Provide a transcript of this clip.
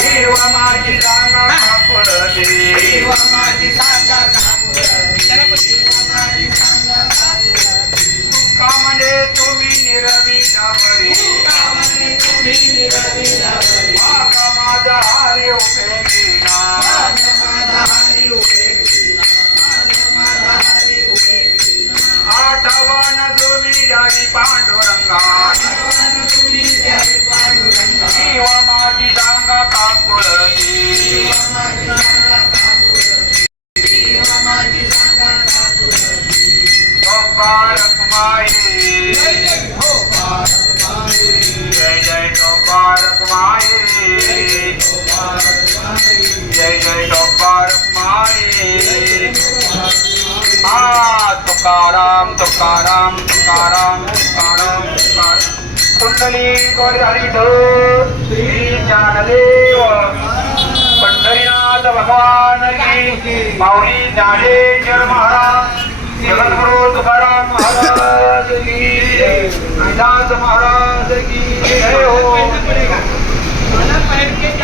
हिरवा माझी सांगा सापडते तुका म्हणे तुम्ही निरविलावरी माका माझा हारी उपेक्षिना आठवण तुम्ही द्यावी पांडुरंगा किंवा माझी सांगा काकुळती बारक माये जय जय बारक माये जय जय बारक माये तुकाराम तुकाराम तुकाराम तुकाराम तुकाराम कुंडली हरिद श्री ज्ञानदेव पंढरीनाथ भगवान की माऊली ज्ञानेश्वर महाराज जगद्गुरु तुकाराम महाराज की दास महाराज की जय।